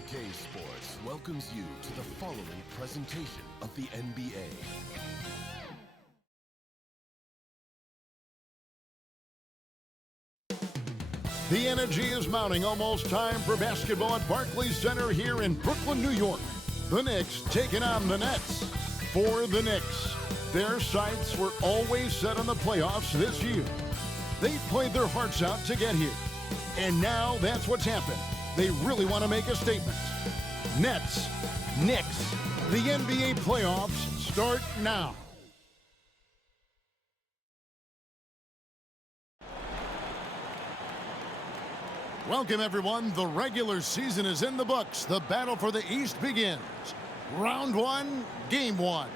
2K Sports welcomes you to the following presentation of the NBA. The energy is mounting. Almost time for basketball at Barclays Center here in Brooklyn, New York. The Knicks taking on the Nets. For the Knicks, their sights were always set on the playoffs this year. They played their hearts out to get here. And now that's what's happened. They really want to make a statement. Nets, Knicks, the NBA playoffs start now. Welcome, everyone. The regular season is in the books. The battle for the East begins. Round one, game one.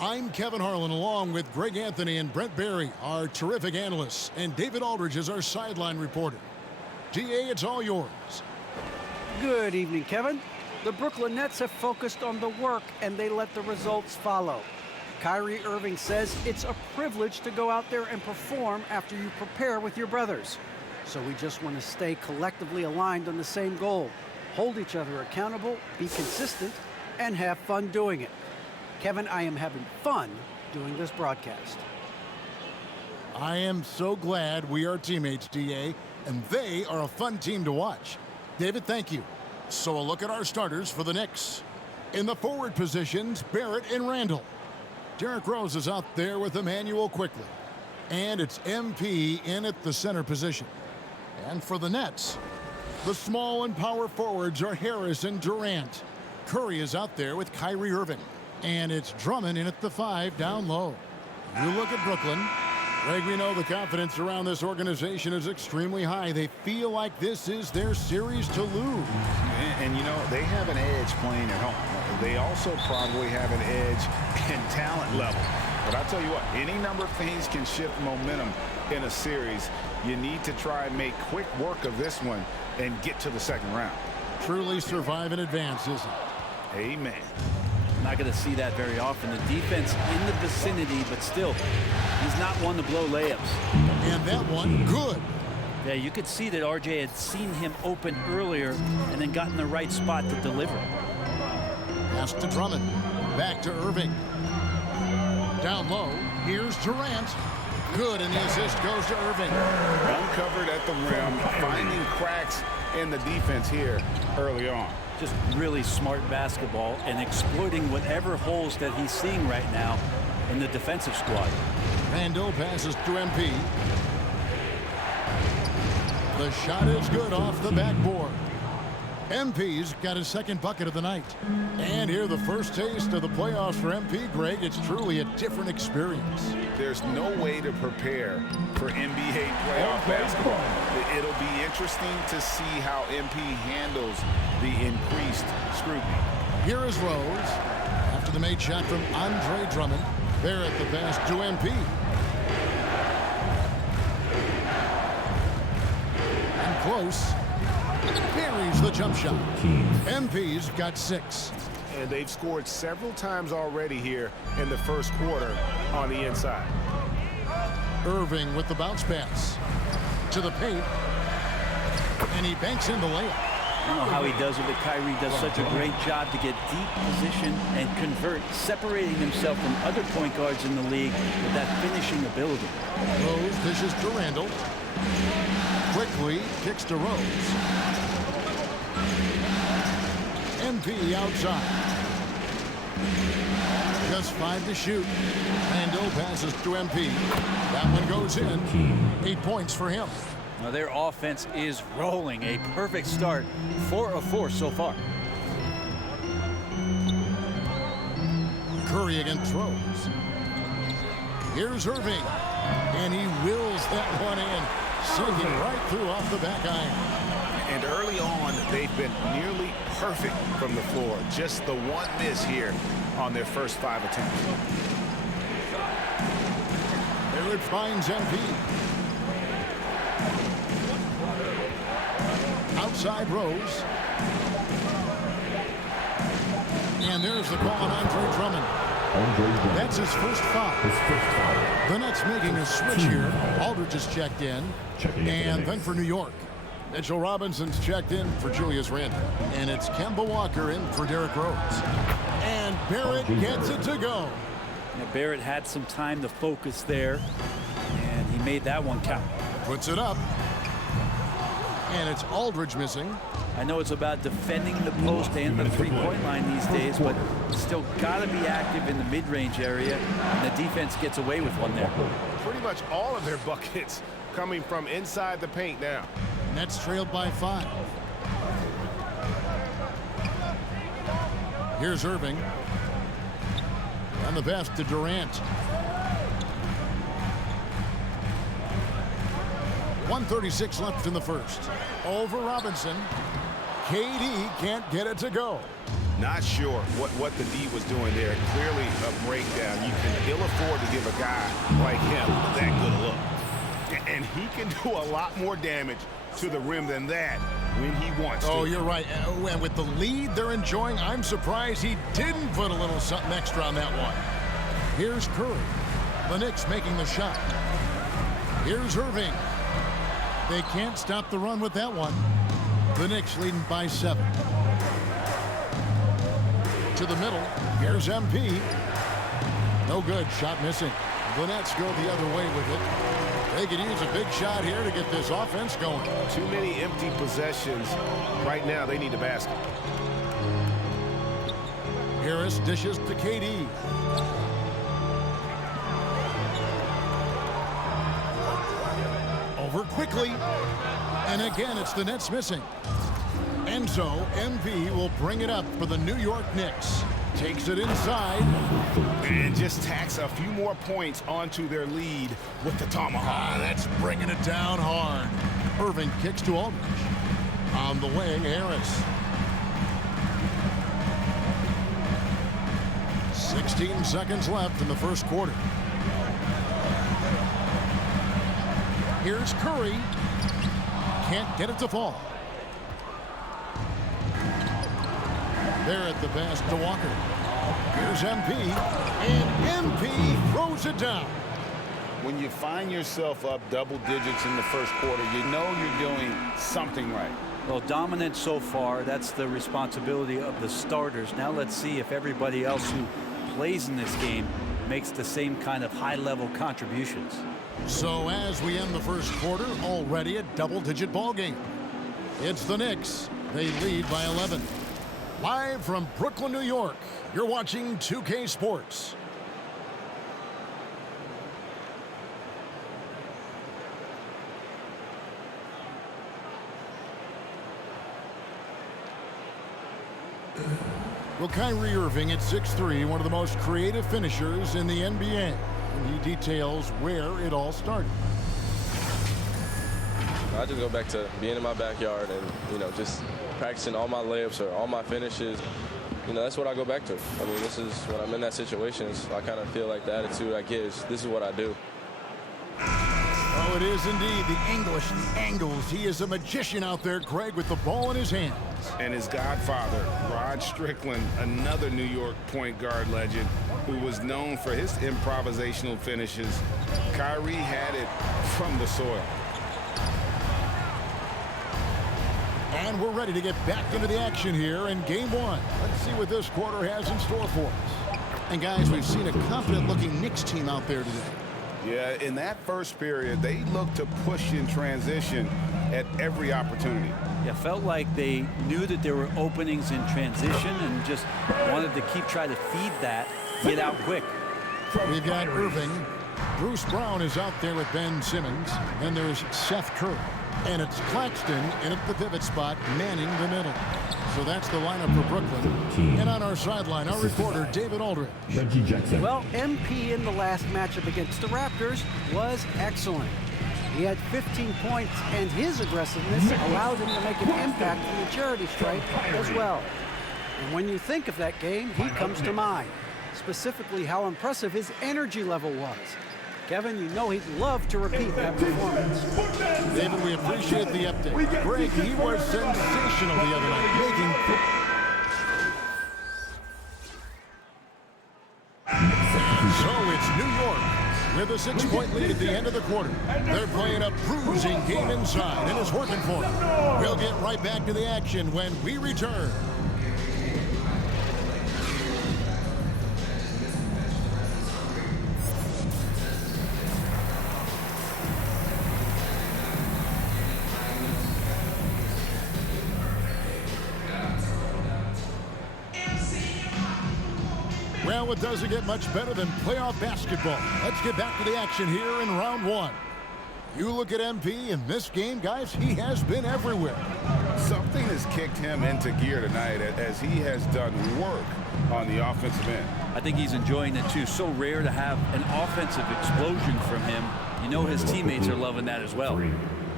I'm Kevin Harlan, along with Greg Anthony and Brent Barry, our terrific analysts, and David Aldridge is our sideline reporter. DA, it's all yours. Good evening, Kevin. The Brooklyn Nets have focused on the work, and they let the results follow. Kyrie Irving says it's a privilege to go out there and perform after you prepare with your brothers. So we just want to stay collectively aligned on the same goal. Hold each other accountable, be consistent, and have fun doing it. Kevin, I am having fun doing this broadcast. I am so glad we are teammates, DA, and they are a fun team to watch. David, thank you. So a look at our starters for the Knicks. In the forward positions, Barrett and Randall. Derrick Rose is out there with Emmanuel quickly. And it's MP in at the center position. And for the Nets, the small and power forwards are Harris and Durant. Curry is out there with Kyrie Irving. And it's Drummond in at the 5 down low. You look at Brooklyn. Greg, we know the confidence around this organization is extremely high. They feel like this is their series to lose. And you know, they have an edge playing at home. They also probably have an edge in talent level. But I'll tell you what, any number of things can shift momentum in a series. You need to try and make quick work of this one and get to the second round. Truly survive in advance, isn't it? Amen. Not going to see that very often. The defense in the vicinity, but still, he's not one to blow layups. And that one, good. Yeah, you could see that RJ had seen him open earlier and then got in the right spot to deliver. Pass to Drummond. Back to Irving. Down low, here's Durant. Good, and the assist goes to Irving. Uncovered at the rim, finding cracks in the defense here early on. Just really smart basketball and exploiting whatever holes that he's seeing right now in the defensive squad. Randall passes to MP. The shot is good off the backboard. MP's got his second bucket of the night. And here the first taste of the playoffs for MP, Greg. It's truly a different experience. There's no way to prepare for NBA playoff basketball. It'll be interesting to see how MP handles the increased scrutiny. Here is Rose. After the made shot from Andre Drummond. Barrett the pass to MP. And close. Buries the jump shot. MP's got 6. And they've scored several times already here in the first quarter on the inside. Irving with the bounce pass. To the paint. And he banks in the layup. I don't know how he does it, but Kyrie does such a great job to get deep position and convert, separating himself from other point guards in the league with that finishing ability. Rose dishes to Randall. Quickly kicks to Rose. MP outside. Just 5 to shoot. Randall passes to MP. That one goes in. 8 points for him. Now their offense is rolling. A perfect start. 4 of 4 so far. Curry against Rose. Here's Irving. And he wills that one in. Sinking right through off the back iron. And early on, they've been nearly perfect from the floor. Just the one miss here on their first 5 attempts. There it finds MP. Outside Rose. And there's the call on Andre Drummond. That's his first foul. The Nets making a switch here. Aldridge is checked in. And then for New York, Mitchell Robinson's checked in for Julius Randle. And it's Kemba Walker in for Derrick Rose. And Barrett gets it to go. Now, Barrett had some time to focus there, and he made that one count. Puts it up. And it's Aldridge missing. I know it's about defending the post and the three-point line these days, but still got to be active in the mid-range area, and the defense gets away with one there. Pretty much all of their buckets coming from inside the paint now. Nets trailed by 5. Here's Irving. On the pass to Durant. 1:36 left in the first. Over Robinson. KD can't get it to go. Not sure what the D was doing there. Clearly a breakdown. You can ill afford to give a guy like him that good a look. And he can do a lot more damage to the rim than that when he wants to. Oh, you're right. And with the lead they're enjoying, I'm surprised he didn't put a little something extra on that one. Here's Curry. The Knicks making the shot. Here's Irving. They can't stop the run with that one. The Knicks leading by 7. To the middle. Here's MP. No good. Shot missing. The Nets go the other way with it. They could use a big shot here to get this offense going. Too many empty possessions. Right now, they need a basket. Harris dishes to KD. Over quickly. And again, it's the Nets missing. And so, MP will bring it up for the New York Knicks. Takes it inside. And just tacks a few more points onto their lead with the tomahawk. That's bringing it down hard. Irving kicks to Aldridge. On the wing, Harris. 16 seconds left in the first quarter. Here's Curry. Can't get it to fall. Barrett the pass to Walker. Here's MP. And MP throws it down. When you find yourself up double digits in the first quarter, you know you're doing something right. Well, dominant so far. That's the responsibility of the starters. Now let's see if everybody else who plays in this game makes the same kind of high-level contributions. So as we end the first quarter, already a double-digit ball game. It's the Knicks. They lead by 11. Live from Brooklyn, New York, you're watching 2K Sports. Well, Kyrie Irving at 6'3", one of the most creative finishers in the NBA. And he details where it all started. I just go back to being in my backyard and, just practicing all my layups or all my finishes. That's what I go back to. I mean, this is when I'm in that situation. I kind of feel like the attitude I get is this is what I do. Oh, it is indeed the English, the angles. He is a magician out there, Greg, with the ball in his hands. And his godfather, Rod Strickland, another New York point guard legend who was known for his improvisational finishes. Kyrie had it from the soil. And we're ready to get back into the action here in game one. Let's see what this quarter has in store for us. And guys, we've seen a confident-looking Knicks team out there today. Yeah, in that first period, they looked to push in transition at every opportunity. Yeah, felt like they knew that there were openings in transition and just wanted to keep trying to feed that, get out quick. We've got Irving. Bruce Brown is out there with Ben Simmons. And there's Seth Curry. And it's Claxton in at the pivot spot, manning the middle. So that's the lineup for Brooklyn. And on our sideline, our reporter, David Aldridge. Well, MP in the last matchup against the Raptors was excellent. He had 15 points, and his aggressiveness allowed him to make an impact in the charity stripe as well. And when you think of that game, he comes to mind, specifically how impressive his energy level was. Kevin, you know he'd love to repeat that performance. David, we appreciate the update. Greg, he was sensational the other night, making... So it's New York with a 6-point lead at the end of the quarter. They're playing a bruising game inside, and it's working for them. We'll get right back to the action when we return. Well, it doesn't get much better than playoff basketball. Let's get back to the action here in round one. You look at MP in this game, guys, he has been everywhere. Something has kicked him into gear tonight as he has done work on the offensive end. I think he's enjoying it too. So rare to have an offensive explosion from him. You know his teammates are loving that as well.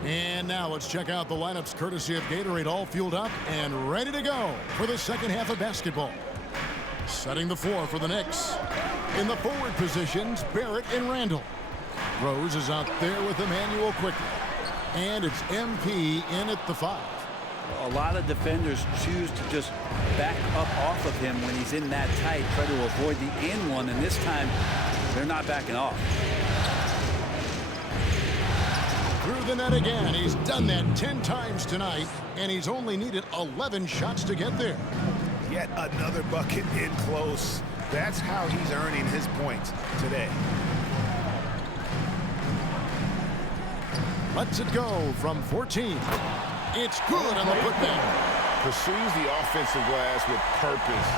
And now let's check out the lineups courtesy of Gatorade, all fueled up and ready to go for the second half of basketball. Setting the floor for the Knicks. In the forward positions, Barrett and Randall. Rose is out there with Emmanuel quickly. And it's MP in at the 5. A lot of defenders choose to just back up off of him when he's in that tight, try to avoid the and one, and this time they're not backing off. Through the net again. He's done that 10 times tonight, and he's only needed 11 shots to get there. Yet another bucket in close. That's how he's earning his points today. Lets it go from 14. It's good on the putback. Pursues the offensive glass with purpose.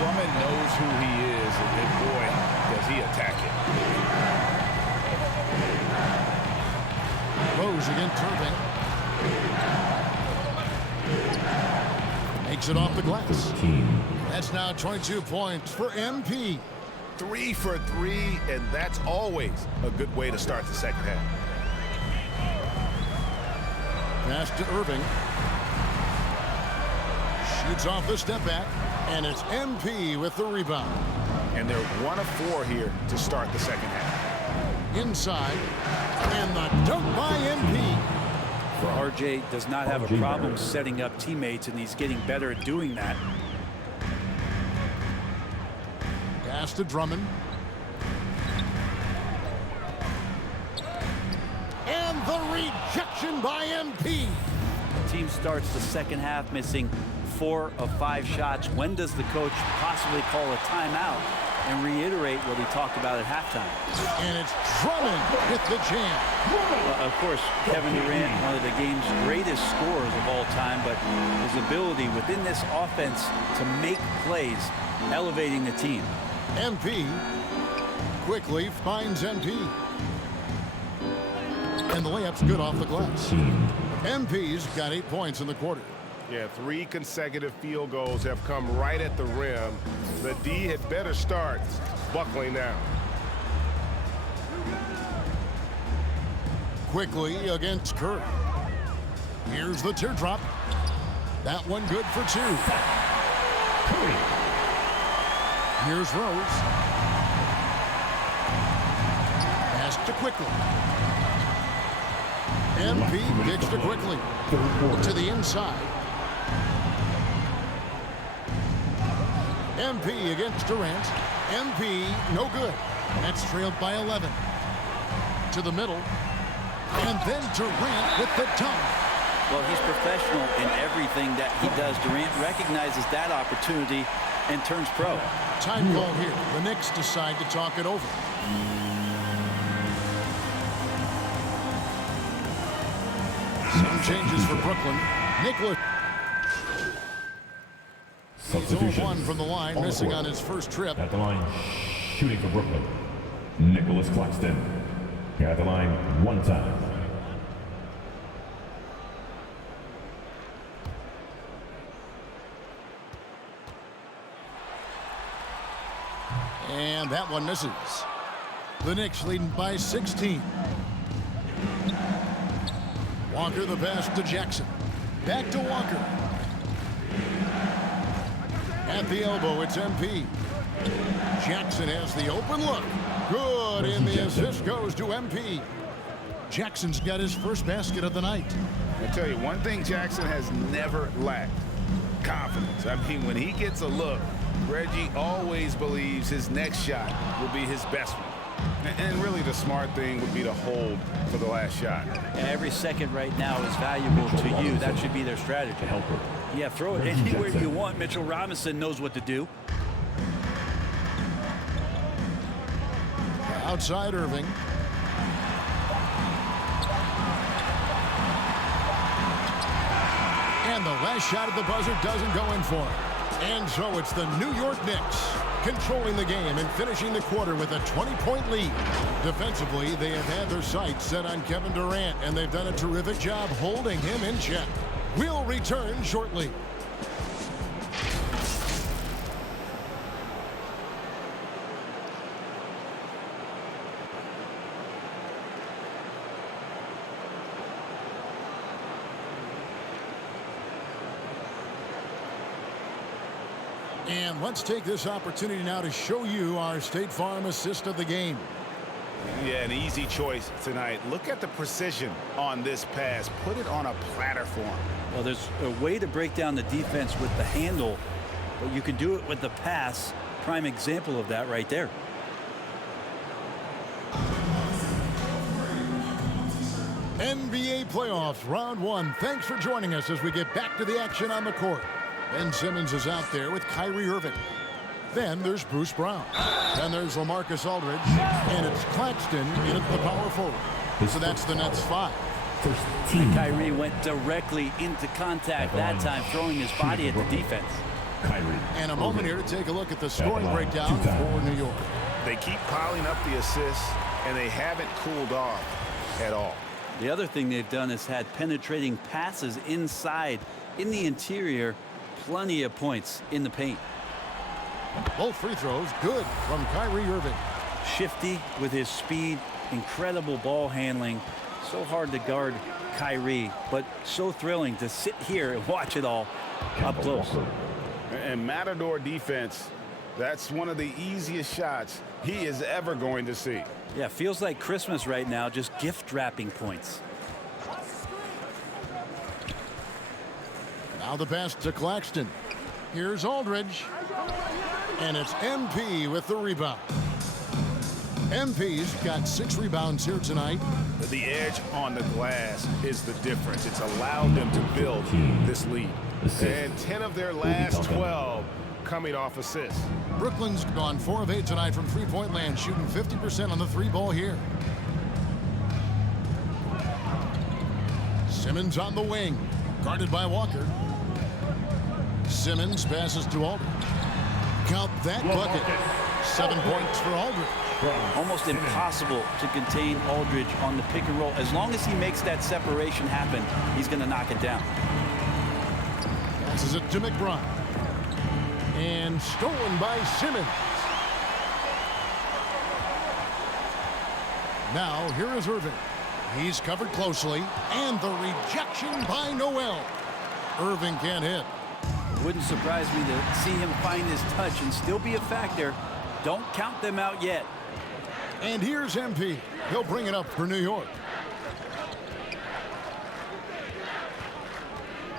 Drummond knows who he is, and boy, does he attack it. Rose against Irving. Makes it off the glass. That's now 22 points for MP. 3 for 3, and that's always a good way to start the second half. Pass to Irving. Shoots off the step back, and it's MP with the rebound. And they're 1 of 4 here to start the second half. Inside, and the dunk by MP. RJ does not have a problem setting up teammates, and he's getting better at doing that. Pass to Drummond. And the rejection by MP. The team starts the second half missing 4 of 5 shots. When does the coach possibly call a timeout and reiterate what he talked about at halftime? And it's Drummond with the jam. Of course, Kevin Durant, one of the game's greatest scorers of all time, but his ability within this offense to make plays, elevating the team. MP quickly finds MP. And the layup's good off the glass. MP's got 8 points in the quarter. Yeah, 3 consecutive field goals have come right at the rim. The D had better start buckling now. Quickly against Curry. Here's the teardrop. That one good for 2. Here's Rose. Pass to Quickly. MP kicks to Quickly. To the inside. MP against Durant. MP, no good. That's trailed by 11. To the middle. And then Durant with the dunk. Well, he's professional in everything that he does. Durant recognizes that opportunity and turns pro. Time call here. The Knicks decide to talk it over. Some changes for Brooklyn. Nicholas. He's 0-1 from the line, missing on his first trip. At the line, shooting for Brooklyn, Nicholas Claxton. At the line, 1 time. And that one misses. The Knicks leading by 16. Walker the pass to Jackson. Back to Walker. At the elbow, it's MP. Jackson has the open look. Good, and the assist goes to MP. Jackson's got his first basket of the night. I tell you, one thing Jackson has never lacked: confidence. I mean, when he gets a look, Reggie always believes his next shot will be his best one. And really the smart thing would be to hold for the last shot. Every second right now is valuable to you. That should be their strategy. Yeah, throw it anywhere you want. Mitchell Robinson knows what to do. Outside Irving. And the last shot at the buzzer doesn't go in for it. And so it's the New York Knicks controlling the game and finishing the quarter with a 20-point lead. Defensively, they have had their sights set on Kevin Durant, and they've done a terrific job holding him in check. We'll return shortly. And let's take this opportunity now to show you our State Farm assist of the game. Yeah, an easy choice tonight. Look at the precision on this pass. Put it on a platter for him. Well, there's a way to break down the defense with the handle, but you can do it with the pass. Prime example of that right there. NBA playoffs, round one. Thanks for joining us as we get back to the action on the court. Ben Simmons is out there with Kyrie Irving. Then there's Bruce Brown. Then there's LaMarcus Aldridge. And it's Claxton in at the power forward. So that's the Nets 5. Kyrie went directly into contact that time, throwing his body at the defense. And a moment here to take a look at the scoring breakdown for New York. They keep piling up the assists, and they haven't cooled off at all. The other thing they've done is had penetrating passes inside, in the interior, plenty of points in the paint. Both free throws good from Kyrie Irving. Shifty with his speed, incredible ball handling. So hard to guard Kyrie, but so thrilling to sit here and watch it all up close. And Matador defense, that's one of the easiest shots he is ever going to see. Yeah, feels like Christmas right now, just gift wrapping points. Now the pass to Claxton. Here's Aldridge. And it's MP with the rebound. MP's got 6 rebounds here tonight. The edge on the glass is the difference. It's allowed them to build this lead. And 10 of their last 12 coming off assists. Brooklyn's gone 4 of 8 tonight from three-point land, shooting 50% on the 3-ball here. Simmons on the wing, guarded by Walker. Simmons passes to Aldridge. Count that bucket. 7 points for Aldridge. Almost impossible to contain Aldridge on the pick and roll. As long as he makes that separation happen, he's going to knock it down. Passes it to McBride. And stolen by Simmons. Now here is Irving. He's covered closely. And the rejection by Noel. Irving can't hit. Wouldn't surprise me to see him find his touch and still be a factor. Don't count them out yet. And here's MP. He'll bring it up for New York.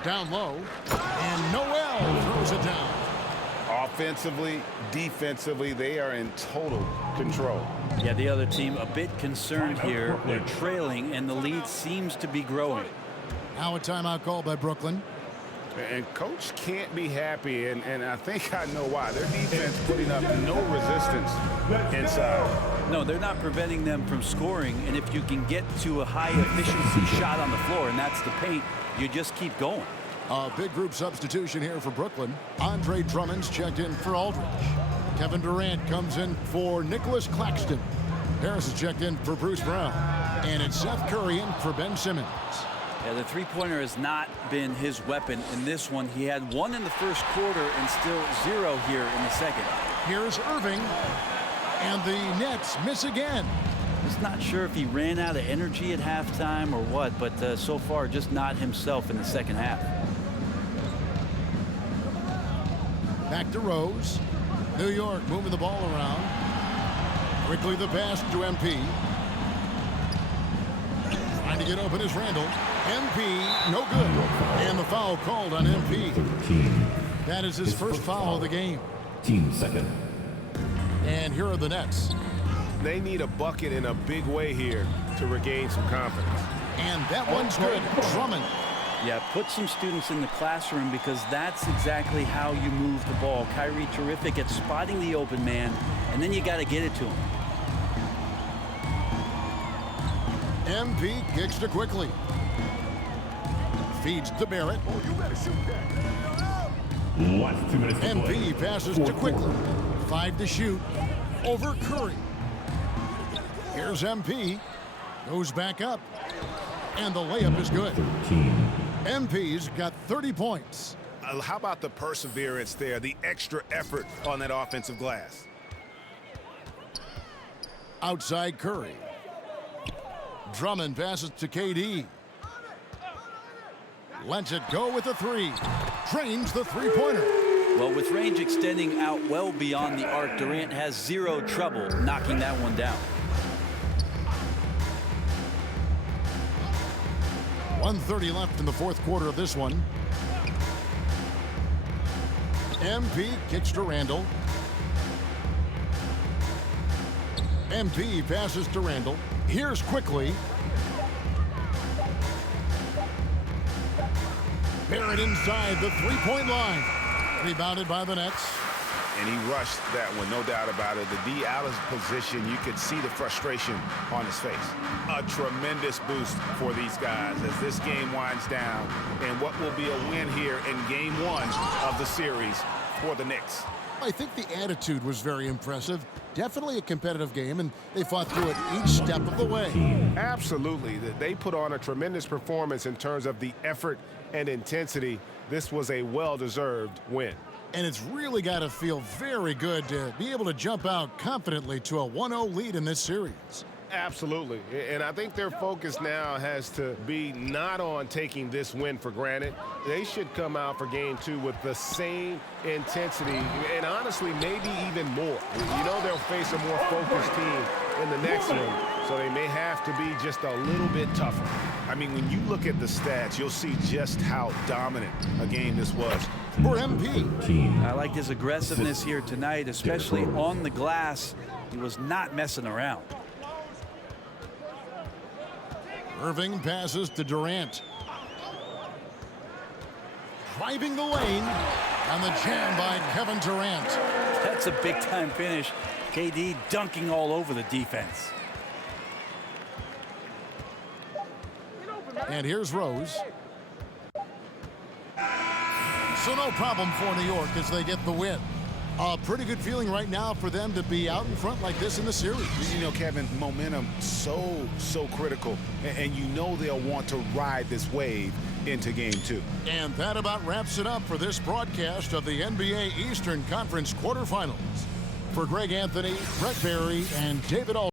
Down low. And Noel throws it down. Offensively, defensively, they are in total control. Yeah, the other team a bit concerned here. They're trailing, and the lead seems to be growing. Now a timeout call by Brooklyn. And coach can't be happy, and I think I know why. Their defense putting up no resistance inside. No, they're not preventing them from scoring, and if you can get to a high-efficiency shot on the floor, and that's the paint, you just keep going. A big group substitution here for Brooklyn. Andre Drummond's checked in for Aldridge. Kevin Durant comes in for Nicholas Claxton. Harris is checked in for Bruce Brown. And it's Seth Curry in for Ben Simmons. Yeah, the three-pointer has not been his weapon in this one. He had 1 in the first quarter and still 0 here in the second. Here's Irving. And the Nets miss again. Just not sure if he ran out of energy at halftime or what, but so far just not himself in the second half. Back to Rose. New York moving the ball around. Quickly the pass to MP. Trying to get open is Randall. MP, no good. And the foul called on MP. That is his first foul of the game. Team second. And here are the Nets. They need a bucket in a big way here to regain some confidence. And that one's good. Drummond. Yeah, put some students in the classroom because that's exactly how you move the ball. Kyrie terrific at spotting the open man, and then you got to get it to him. MP kicks to quickly. Feeds to Barrett. Last 2 minutes to play. MP passes to quickly. 5 to shoot. Over Curry. Here's MP. Goes back up. And the layup is good. 13. MP's got 30 points. How about the perseverance there, the extra effort on that offensive glass? Outside Curry. Drummond passes to KD. Lets it go with a 3. Drains the three-pointer. Well, with range extending out well beyond the arc, Durant has zero trouble knocking that one down. 1:30 left in the fourth quarter of this one. MP kicks to Randall. MP passes to Randall. Here's quickly. Barrett inside the three-point line. Rebounded by the Nets. And he rushed that one, no doubt about it. The D out of position, you could see the frustration on his face. A tremendous boost for these guys as this game winds down. And what will be a win here in game 1 of the series for the Knicks. I think the attitude was very impressive. Definitely a competitive game, and they fought through it each step of the way. Absolutely. They put on a tremendous performance in terms of the effort and intensity. This was a well-deserved win. And it's really got to feel very good to be able to jump out confidently to a 1-0 lead in this series. Absolutely. And I think their focus now has to be not on taking this win for granted. They should come out for game 2 with the same intensity and honestly maybe even more. You know they'll face a more focused team in the next one, so they may have to be just a little bit tougher. I mean, when you look at the stats, you'll see just how dominant a game this was. For MP. I liked his aggressiveness here tonight, especially on the glass. He was not messing around. Irving passes to Durant. Driving the lane. And the jam by Kevin Durant. That's a big-time finish. KD dunking all over the defense. And here's Rose. So no problem for New York as they get the win. A pretty good feeling right now for them to be out in front like this in the series. You know, Kevin, momentum so critical. And you know they'll want to ride this wave into game 2. And that about wraps it up for this broadcast of the NBA Eastern Conference quarterfinals. For Greg Anthony, Brett Barry, and David